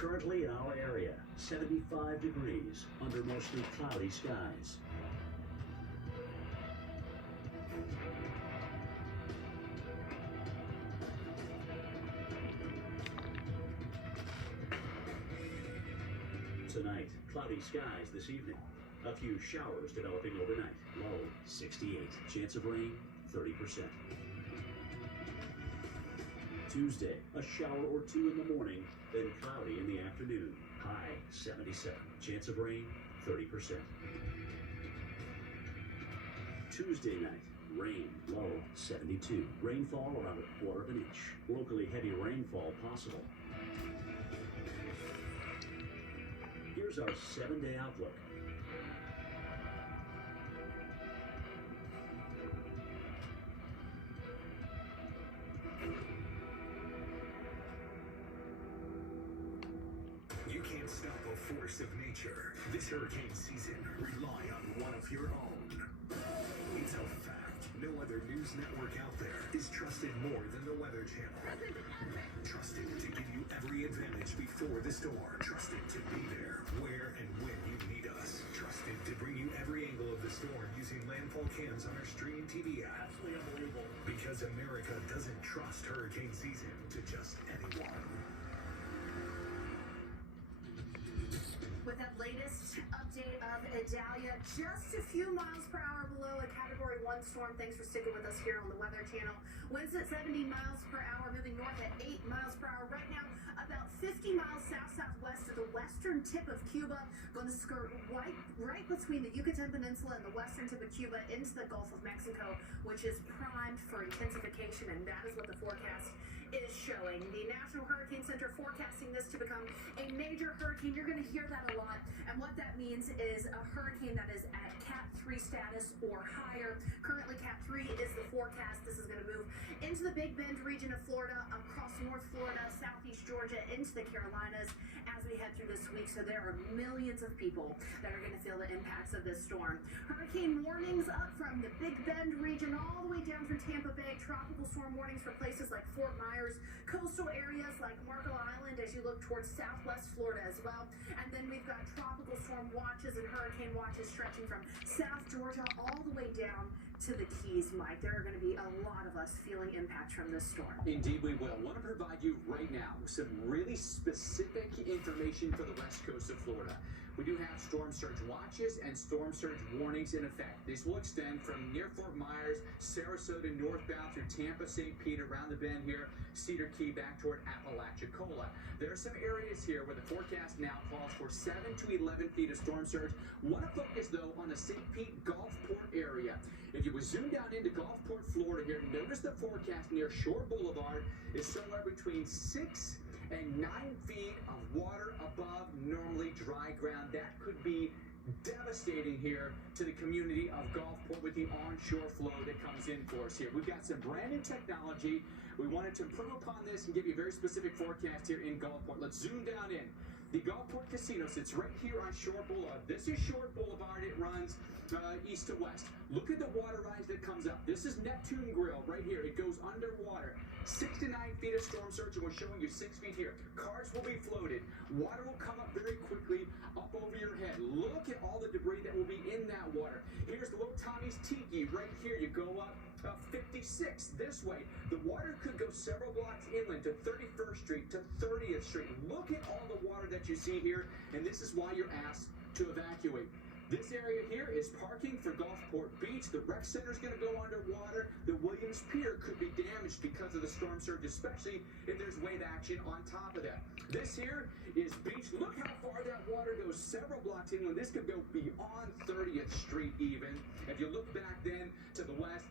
Currently in our area, 75 degrees under mostly cloudy skies. Tonight, cloudy skies this evening. A few showers developing overnight. Low 68. Chance of rain 30%. Tuesday, a shower or two in the morning, then cloudy in the afternoon. High 77. Chance of rain 30%. Tuesday night, rain, low 72. Rainfall around a quarter of an inch. Locally heavy rainfall possible. Here's our 7-day outlook. You can't stop a force of nature. This hurricane season, rely on one of your own. It's a fact. No other news network out there is trusted more than the Weather Channel. Trusted to give you every advantage before the storm. Trusted to be there where and when you need us. Trusted to bring you every angle of the storm using landfall cams on our streaming TV app. Absolutely unbelievable. Because America doesn't trust hurricane season to just anyone. With that latest update of Idalia, just a few miles per hour below a Category 1 storm. Thanks for sticking with us here on the Weather Channel. Winds at 70 miles per hour, moving north at 8 miles per hour. Right now, about 50 miles south-southwest of the western tip of Cuba. Going to skirt right between the Yucatan Peninsula and the western tip of Cuba into the Gulf of Mexico, which is primed for intensification, and that is what the forecast is showing. The National Hurricane Center forecasting this to become a major hurricane. You're going to hear that a lot, and what that means is a hurricane that is at Cat 3 status or higher. Currently, Cat 3 is the forecast. This is going to move into the Big Bend region of Florida, across North Florida, southeast Georgia, into the Carolinas as we head through this week. So there are millions of people that are going to feel the impacts of this storm. Hurricane warnings up from the Big Bend region all the way down through Tampa Bay. Tropical storm warnings for places like Fort Myers, coastal areas like Marco Island as you look towards southwest Florida as well. And then we've got tropical storm watches and hurricane watches stretching from South Georgia all the way down to the Keys, Mike. There are going to be a lot of us feeling impacts from this storm. Indeed we will. I want to provide you right now some really specific information for the west coast of Florida. We do have storm surge watches and storm surge warnings in effect. These will extend from near Fort Myers, Sarasota, northbound through Tampa, St. Pete, around the bend here, Cedar Key, back toward Apalachicola. There are some areas here where the forecast now calls for 7 to 11 feet of storm surge. Want to focus, though, on the St. Pete Gulfport area. If you would zoom down into Gulfport, Florida here, notice the forecast near Shore Boulevard is somewhere between 6 and 9 feet of water above normally dry ground. That could be devastating here to the community of Gulfport with the onshore flow that comes in for us here. We've got some brand new technology. We wanted to improve upon this and give you a very specific forecast here in Gulfport. Let's zoom down in. The Gulfport Casino sits right here on Shore Boulevard. This is Shore Boulevard. It runs east to west. Look at the water rise that comes up. This is Neptune Grill right here. It goes underwater. 6 to 9 feet of storm surge, and we're showing you 6 feet here. Cars will be floated. Water will come up very quickly up over your head. Look at all the debris that will be in that water. Here's the Little Tommy's Tiki right here. You go up 56 this way. The water could go several blocks inland to 31st Street, to 30th Street. Look at all the water that you see here, and this is why you're asked to evacuate. This area here is parking for Gulfport Beach. The rec center is going to go underwater. The Williams Pier could be damaged because of the storm surge, especially if there's wave action on top of that. This here is beach. Look how far that water goes, several blocks inland. This could go beyond 30th Street even. If you look back then to the west,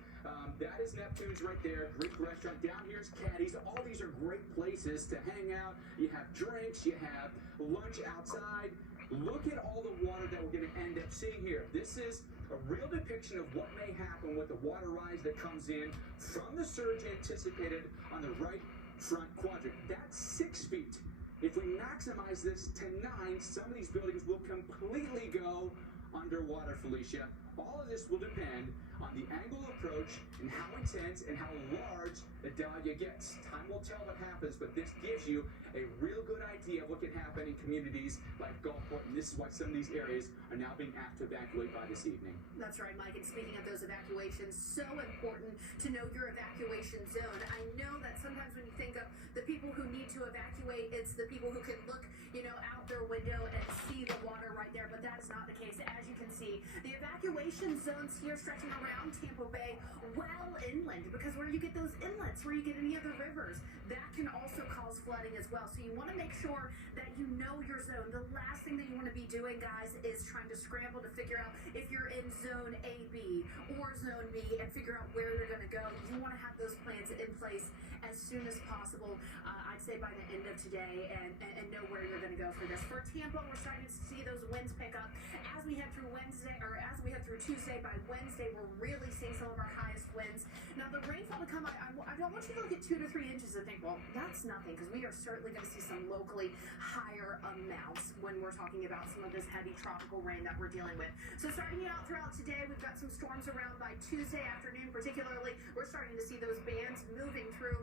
that is Neptune's right there. Greek restaurant. Down here is Caddy's. All these are great places to hang out. You have drinks. You have lunch outside. Look at all the water that we're going to end up seeing here. This is a real depiction of what may happen with the water rise that comes in from the surge anticipated on the right front quadrant. That's 6 feet. If we maximize this to 9, some of these buildings will completely go underwater, Felicia. All of this will depend on the angle of approach and how intense and how large Idalia gets. Time will tell what happens, but this gives you a real good idea of what can happen in communities like Gulfport, and this is why some of these areas are now being asked to evacuate by this evening. That's right, Mike. And speaking of those evacuations, so important to know your evacuation zone. I know that sometimes when you think of the people who need to evacuate, it's the people who can look, out their window and see the water right there, but that is not the case. As you can see, the evacuation zones here stretching around Tampa Bay, well inland, because where you get those inlets, where you get any other rivers, that can also cause flooding as well. So you want to make sure that you know your zone. The last thing that you want to be doing, guys, is trying to scramble to figure out if you're in zone AB or zone B and figure out where you're going to go. You want to have those plans in place as soon as possible. I'd say by the end of today, and know where you're going to go for this. For Tampa, we're starting to see those winds pick up as we head through Tuesday. By Wednesday, we're really seeing some of our highest winds. Now, the rainfall to come, I don't want you to look at 2 to 3 inches and think, well, that's nothing, because we are certainly going to see some locally higher amounts when we're talking about some of this heavy tropical rain that we're dealing with. So starting out throughout today, we've got some storms around by Tuesday afternoon, particularly. We're starting to see those bands moving through.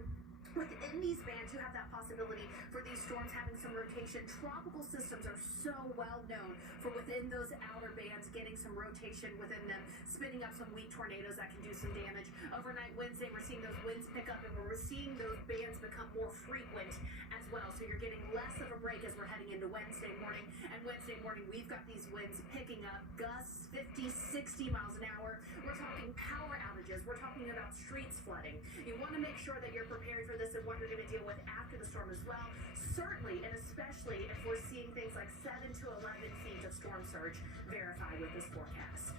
Within these bands, you have that possibility for these storms having some rotation. Tropical systems are so well known for within those outer bands getting some rotation within them, spinning up some weak tornadoes that can do some damage. Overnight Wednesday, we're seeing those winds pick up, and we're seeing those bands become more frequent as well. So you're getting less of a break as we're heading into Wednesday morning. And Wednesday morning, we've got these winds picking up gusts 50, 60 miles an hour. We're talking power outages. We're talking about streets flooding. You want to make sure that you're prepared for this and what you're going to deal with after the storm as well. Certainly, and especially if we're seeing things like 7 to 11 feet of storm surge verified with this forecast.